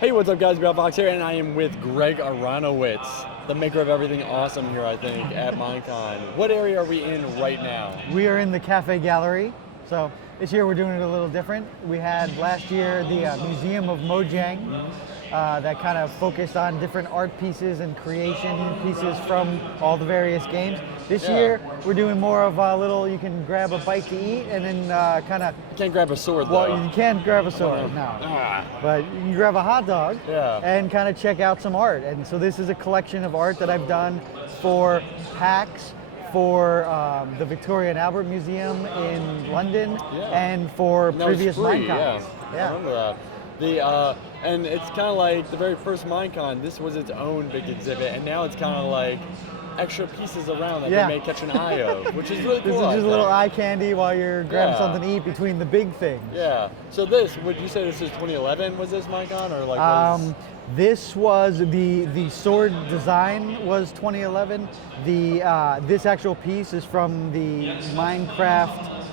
Hey, what's up guys, BebopVox here, and I am with Greg Aronowitz, the maker of everything awesome here, I think, at MINECON. What area are we in right now? We are in the Café gallery. So this year we're doing it a little different. We had last year the Museum of Mojang that kind of focused on different art pieces and creation pieces from all the various games. This year we're doing more of a little, you can grab a bite to eat and then kind of... You can't grab a sword though. Well, you can't grab a sword, no. But you can grab a hot dog and kind of check out some art. And so this is a collection of art that I've done for PAX, for the Victoria and Albert Museum in London, and for previous MINECONs. I remember that. And it's kind of like the very first MINECON, this was its own big exhibit, and now it's kind of like extra pieces around that they may catch an eye of, which is really cool. This is just a little eye candy while you're grabbing something to eat between the big things. Yeah. So this, would you say this is 2011? Was this MINECON, or like? This was the sword design was 2011. This actual piece is from the Minecraft,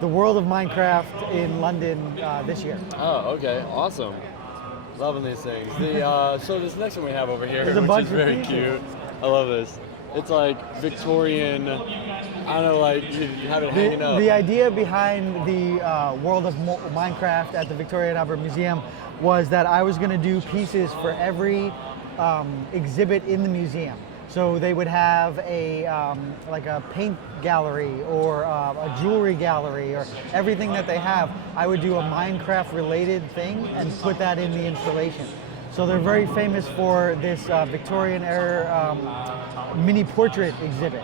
the World of Minecraft in London this year. Oh, okay, awesome. Loving these things. So this next one we have over here, which is very cute. I love this. It's like Victorian, I don't know, like you have it hanging up. The idea behind the World of Minecraft at the Victoria and Albert Museum was that I was going to do pieces for every exhibit in the museum. So they would have a like a paint gallery or a jewelry gallery, or everything that they have. I would do a Minecraft related thing and put that in the installation. So they're very famous for this Victorian era mini portrait exhibit.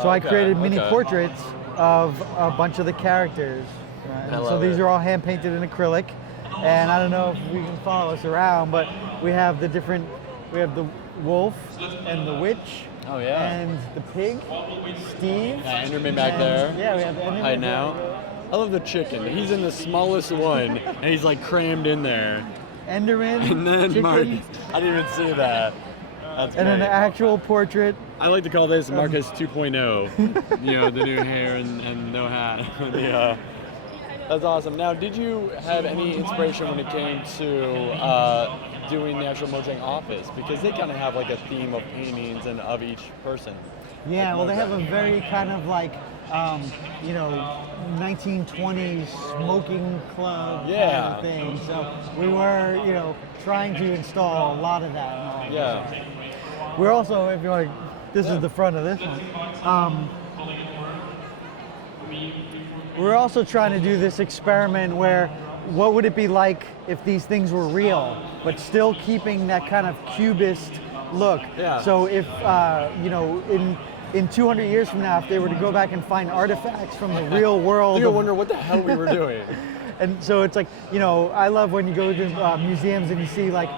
So I created mini portraits of a bunch of the characters. So these are all hand painted in acrylic. And I don't know if we can follow us around, but we have the different, we have the wolf and the witch. Oh yeah. And the pig, Steve. Enderman back there. Yeah, we have the Enderman. Hi now. I love the chicken. He's in the smallest one, and he's like crammed in there. Enderman, and then chicken. Mark, I didn't even see that. That's and great. an actual portrait. I like to call this Marcus 2.0. You know, the new hair and no hat. That's awesome. Now, did you have any inspiration when it came to doing the actual Mojang office? Because they kind of have like a theme of paintings and of each person. Yeah, well, they have a very kind of like, you know, 1920s smoking club kind of thing. So we were, you know, trying to install a lot of that. We're also, if you want to, this is the front of this one. We're also trying to do this experiment where, what would it be like if these things were real, but still keeping that kind of cubist look? So if, you know, in 200 years from now, if they were to go back and find artifacts from the real world. You'll wonder what the hell we were doing. And so it's like, you know, I love when you go to museums and you see like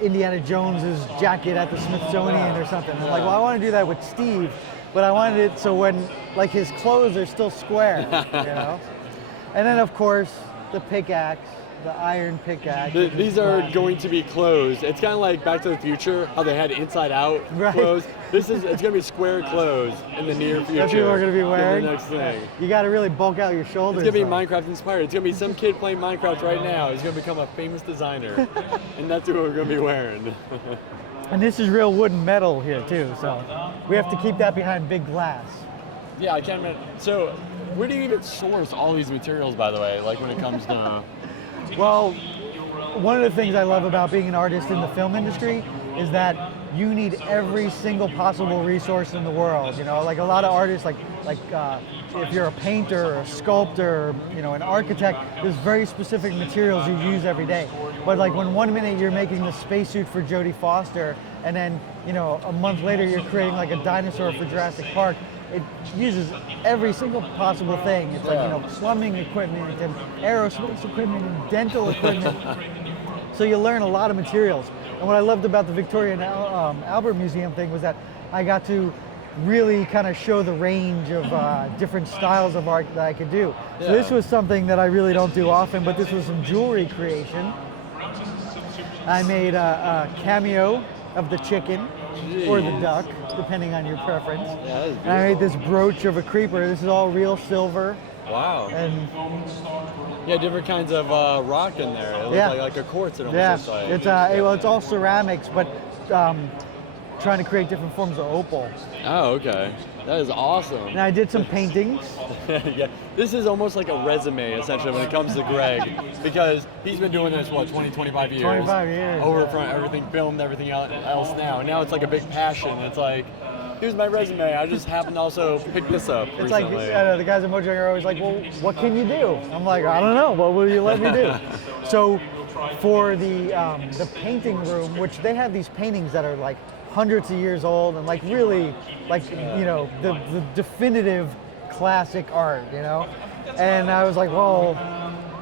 Indiana Jones's jacket at the Smithsonian or something. I'm like, well, I want to do that with Steve, but I wanted it so when, like, his clothes are still square, you know? And then, of course, the pickaxe, the iron pickaxe. These are going to be clothes. It's kind of like Back to the Future, how they had inside-out clothes. It's going to be square clothes in the near future. That's what we're going to be wearing? The next thing. You got to really bulk out your shoulders. It's going to be Minecraft inspired. It's going to be some kid playing Minecraft right now. He's going to become a famous designer. And that's what we're going to be wearing. And this is real wood and metal here too, so we have to keep that behind big glass. Yeah, I can't imagine. So where do you even source all these materials, by the way, like when it comes to... Well, one of the things I love about being an artist in the film industry is that you need every single possible resource in the world. You know, like a lot of artists, like if you're a painter or a sculptor, or, you know, an architect, there's very specific materials you use every day. But like when 1 minute you're making the spacesuit for Jodie Foster, and then, you know, a month later you're creating like a dinosaur for Jurassic Park, it uses every single possible thing. It's like, you know, plumbing equipment and aerospace equipment and dental equipment. So you learn a lot of materials. And what I loved about the Victoria and Albert Museum thing was that I got to really kind of show the range of different styles of art that I could do. So this was something that I really don't do often, but this was some jewelry creation. I made a cameo of the chicken or the duck, depending on your preference. And I made this brooch of a creeper. This is all real silver. Wow. And Yeah, different kinds of rock in there. It looks Yeah. like a quartz. It almost yeah, looks like. it's all ceramics, but trying to create different forms of opal. Oh, okay. That is awesome. And I did some paintings. Yeah, this is almost like a resume essentially when it comes to Greg, because he's been doing this 25 years. 25 years. Over yeah. from everything filmed, everything else now. And now it's like a big passion. It's like, here's my resume. I just happened to also pick this up It's recently. like the guys at Mojang are always like, well, what can you do? I'm like, I don't know. What will you let me do? So for the painting room, which they have these paintings that are like hundreds of years old and like really like, you know, the definitive classic art, you know? And I was like, well,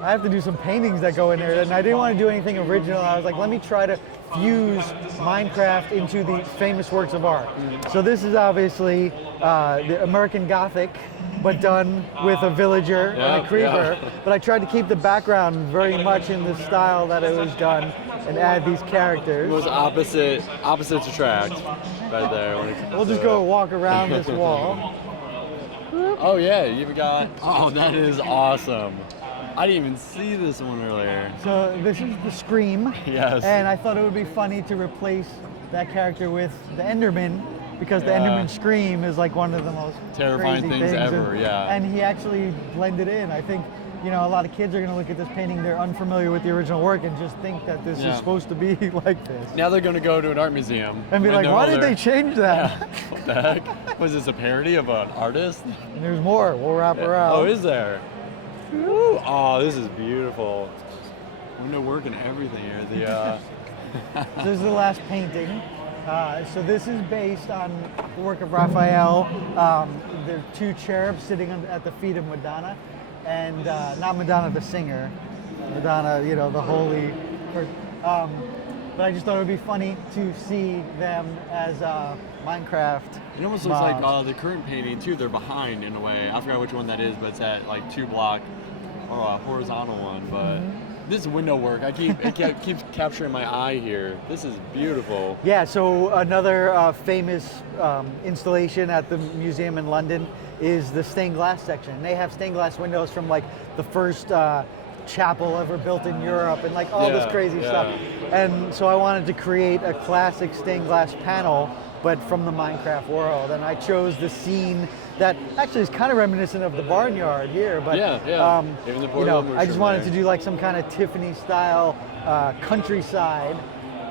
I have to do some paintings that go in there. And I didn't want to do anything original. I was like, let me try to fuse Minecraft into the famous works of art. So this is obviously the American Gothic, but done with a villager and a creeper. Yeah. But I tried to keep the background very much in the style that it was done and add these characters. Most opposites attract right there. When it comes We'll just to go walk around this wall. Oh yeah, you've got. Oh, that is awesome. I didn't even see this one earlier. So this is the Scream. Yes. And I thought it would be funny to replace that character with the Enderman, because the Enderman Scream is like one of the most Terrifying crazy things ever, and, yeah. And he actually blended in. I think, you know, a lot of kids are going to look at this painting, they're unfamiliar with the original work and just think that this is supposed to be like this. Now they're going to go to an art museum. And be like, why did they change that? What the heck? Was this a parody of an artist? And there's more. We'll wrap around. Oh, is there? Woo. Oh, this is beautiful. Window work and everything here. This is the last painting. So this is based on the work of Raphael. There are two cherubs sitting at the feet of Madonna, and not Madonna the singer, Madonna, you know, the holy. But I just thought it would be funny to see them as Minecraft. It almost looks like the current painting too. They're behind in a way. I forgot which one that is, but it's that like 2-block or a horizontal one. But this window work, it keeps capturing my eye here. This is beautiful. Yeah. So another famous installation at the museum in London is the stained glass section. They have stained glass windows from like the first chapel ever built in Europe and like all this crazy stuff. And so I wanted to create a classic stained glass panel, but from the Minecraft world. And I chose the scene that actually is kind of reminiscent of the barnyard here, but Even the you know, I just wanted to do like some kind of Tiffany style countryside,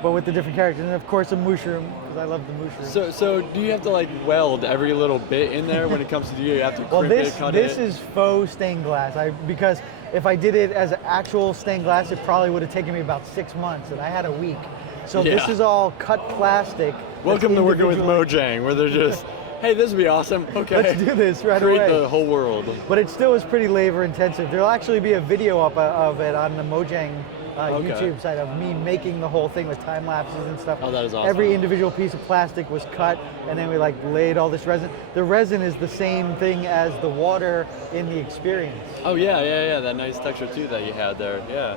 but with the different characters, and of course a mushroom, because I love the mushroom. So do you have to like weld every little bit in there when it comes to you have to crimp it, cut it? This is faux stained glass. Because if I did it as actual stained glass, it probably would have taken me about 6 months, and I had a week. So this is all cut plastic. Welcome to working with Mojang, where they're just, hey, this would be awesome. Okay, let's do this right away. Create the whole world. But it still is pretty labor intensive. There'll actually be a video up of it on the Mojang YouTube site of me making the whole thing with time lapses and stuff. Oh, that is awesome. Every individual piece of plastic was cut, and then we like laid all this resin. The resin is the same thing as the water in the experience. Oh yeah, that nice texture too that you had there. Yeah.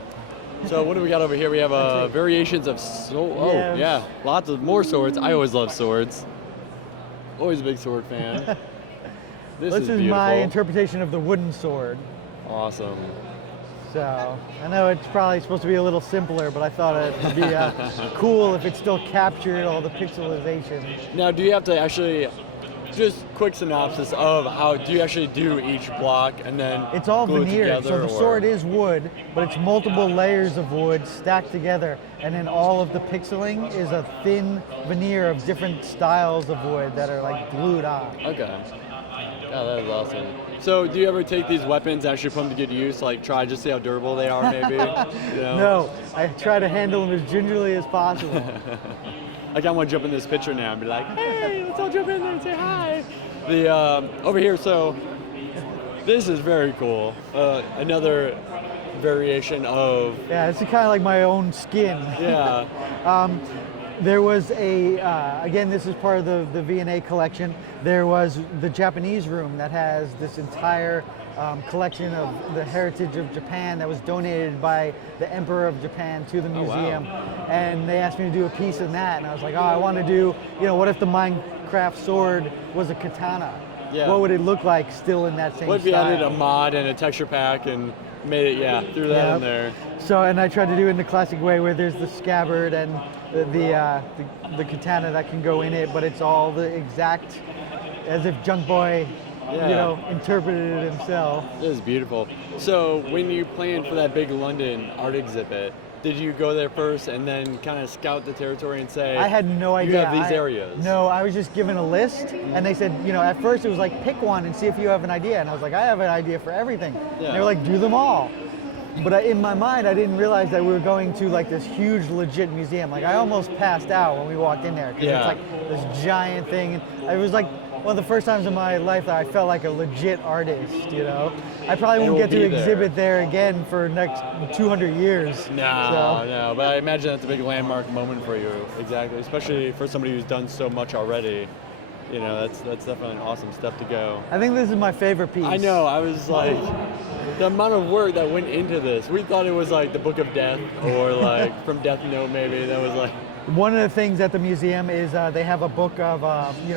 So what do we got over here? We have variations of lots of more swords. I always love swords. Always a big sword fan. This is beautiful. My interpretation of the wooden sword. Awesome. So I know it's probably supposed to be a little simpler, but I thought it would be cool if it still captured all the pixelization. Now, do you have to actually, just quick synopsis of how do you actually do each block and then it's all glue veneered, it together, so the sword is wood, but it's multiple layers of wood stacked together, and then all of the pixeling is a thin veneer of different styles of wood that are like glued on. Okay. Yeah, that is awesome. So do you ever take these weapons, actually put them to good use, like try just see how durable they are maybe? You know? No, I try to handle them as gingerly as possible. I kind of want to jump in this picture now and be like, hey, let's all jump in there and say hi. The over here, so this is very cool. Another variation of. Yeah, it's kind of like my own skin. Yeah. There was again, this is part of the V&A collection. There was the Japanese room that has this entire collection of the heritage of Japan that was donated by the Emperor of Japan to the museum. Oh, wow. And they asked me to do a piece in that, and I was like, oh, I want to do, what if the Minecraft sword was a katana? Yeah. what would it look like still in that same What if you style? added a mod and a texture pack and made it, threw that in there? So, and I tried to do it in the classic way where there's the scabbard and the katana that can go in it, but it's all the exact, as if Junk Boy, interpreted it himself. It is beautiful. So when you planned for that big London art exhibit, did you go there first and then kind of scout the territory and say, I had no idea. You have these areas? No, I was just given a list, and they said, at first it was like, pick one and see if you have an idea. And I was like, I have an idea for everything. Yeah. And they were like, do them all. But in my mind, I didn't realize that we were going to like this huge, legit museum. Like I almost passed out when we walked in there because it's like this giant thing. And it was like one of the first times in my life that I felt like a legit artist. I probably won't get to exhibit there again for next 200 years. No, but I imagine that's a big landmark moment for you. Exactly, especially for somebody who's done so much already. That's definitely an awesome step to go. I think this is my favorite piece. I know. I was like, the amount of work that went into this. We thought it was like the Book of Death or like from Death Note maybe. That was like. One of the things at the museum is they have a book of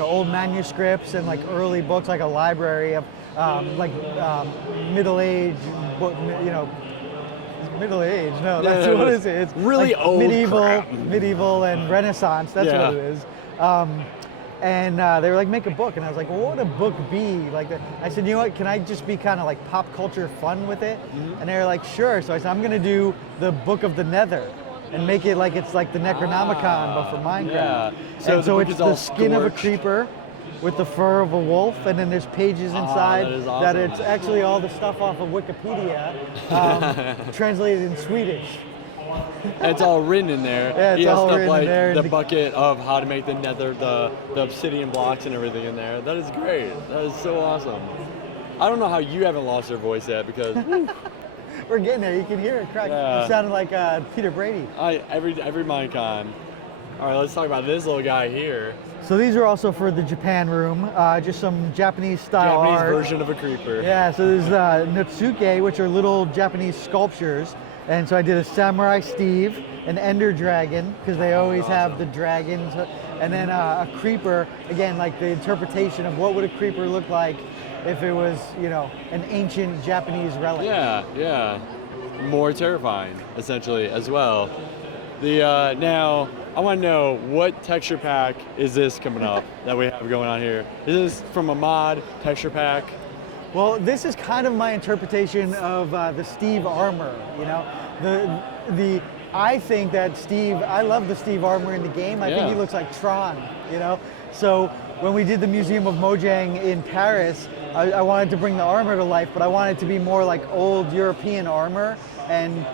old manuscripts and like early books, like a library of middle age, middle age. No, that's what is it? It's really like old medieval and Renaissance. That's what it is. And they were like, make a book. And I was like, well, what would a book be? Like, I said, you know what, can I just be kind of like pop culture fun with it? Mm-hmm. And they were like, sure. So I said, I'm going to do the Book of the Nether and make it like it's like the Necronomicon, but for Minecraft. Yeah. So it's the skin of a creeper with the fur of a wolf, and then there's pages inside that is awesome. that it's actually all the stuff off of Wikipedia, translated in Swedish. It's all written in there. Yeah, it's all written like in there. The bucket of how to make the nether, the obsidian blocks and everything in there. That is great. That is so awesome. I don't know how you haven't lost your voice yet because we're getting there. You can hear it crack. Yeah. It sounded like Peter Brady. Every MINECON. All right, let's talk about this little guy here. So these are also for the Japan room, just some Japanese style Japanese art. version of a creeper. Yeah, so there's Notsuke, which are little Japanese sculptures. And so I did a Samurai Steve, an Ender Dragon, because they always have the dragons, and then a creeper, again, like the interpretation of what would a creeper look like if it was, an ancient Japanese relic. Yeah. More terrifying, essentially, as well. Now, I want to know, what texture pack is this coming up that we have going on here? Is this from a mod, texture pack? Well, this is kind of my interpretation of the Steve armor. I think that I love the Steve armor in the game. I think he looks like Tron. So when we did the Museum of Mojang in Paris, I wanted to bring the armor to life, but I wanted it to be more like old European armor, and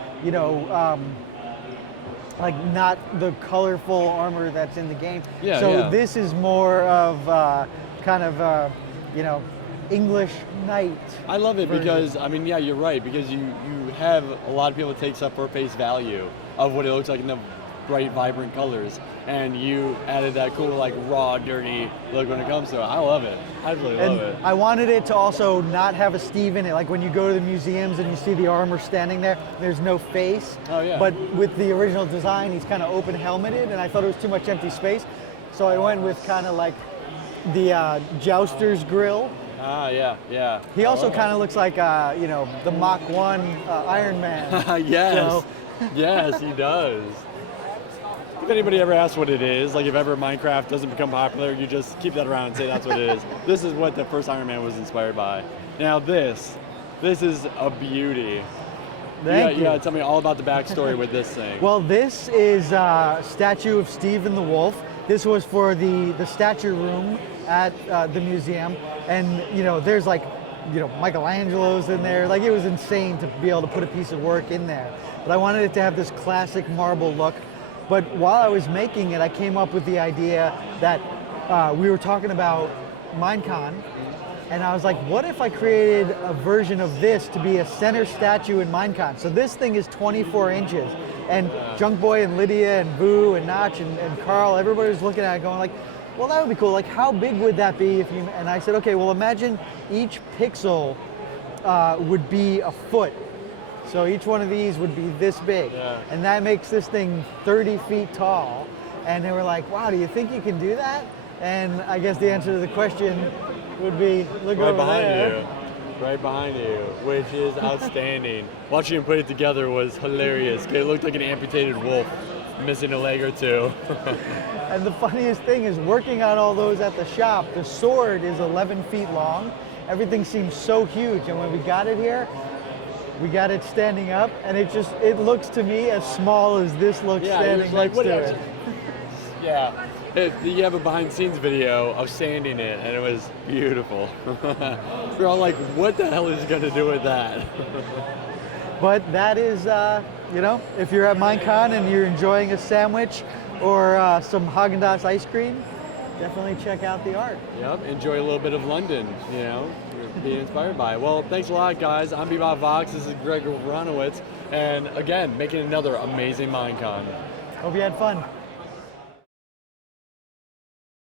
like not the colorful armor that's in the game. This is more of kind of English knight. I love it version. because, you're right, because you have a lot of people that takes up for face value of what it looks like in the bright, vibrant colors, and you added that cool, like, raw, dirty look when it comes to it. I love it. I absolutely love it. I wanted it to also not have a Steve in it. Like when you go to the museums and you see the armor standing there, there's no face. Oh, yeah. But with the original design, he's kind of open helmeted, and I thought it was too much empty space. So I went with kind of like the Jouster's grill. Yeah. He also kind of looks like, the Mach 1 Iron Man. Yes. Yes, he does. If anybody ever asks what it is, like if ever Minecraft doesn't become popular, you just keep that around and say that's what it is. This is what the first Iron Man was inspired by. Now this is a beauty. Thank you. Yeah, tell me all about the backstory with this thing. Well, this is a statue of Steve and the Wolf. This was for the statue room at the museum, and there's like Michelangelo's in there. Like, it was insane to be able to put a piece of work in there. But I wanted it to have this classic marble look. But while I was making it, I came up with the idea that we were talking about MINECON, and I was like, what if I created a version of this to be a center statue in MINECON? So this thing is 24 inches, and Junk Boy and Lydia and Boo and Notch and Carl, everybody was looking at it going like, well, that would be cool. Like, how big would that be if you, and I said, okay, well, imagine each pixel would be a foot. So each one of these would be this big. Yeah. And that makes this thing 30 feet tall. And they were like, wow, do you think you can do that? And I guess the answer to the question would be look Right over behind there. you. Right behind you, which is outstanding. Watching him put it together was hilarious. It looked like an amputated wolf, missing a leg or two. And the funniest thing is working on all those at the shop, the sword is 11 feet long. Everything seems so huge. And when we got it here, we got it standing up, and it looks to me as small as this looks Yeah, he standing was like, next what to else? it. Yeah. You have a behind the scenes video of sanding it, and it was beautiful. We're all like, what the hell is he gonna do with that? But that is, you know, if you're at MINECON and you're enjoying a sandwich or some Haagen-Dazs ice cream, definitely check out the art. Yep, enjoy a little bit of London, you know, being inspired by it. Well, thanks a lot, guys. I'm BebopVox, this is Greg Aronowitz, and again, making another amazing MINECON. Hope you had fun.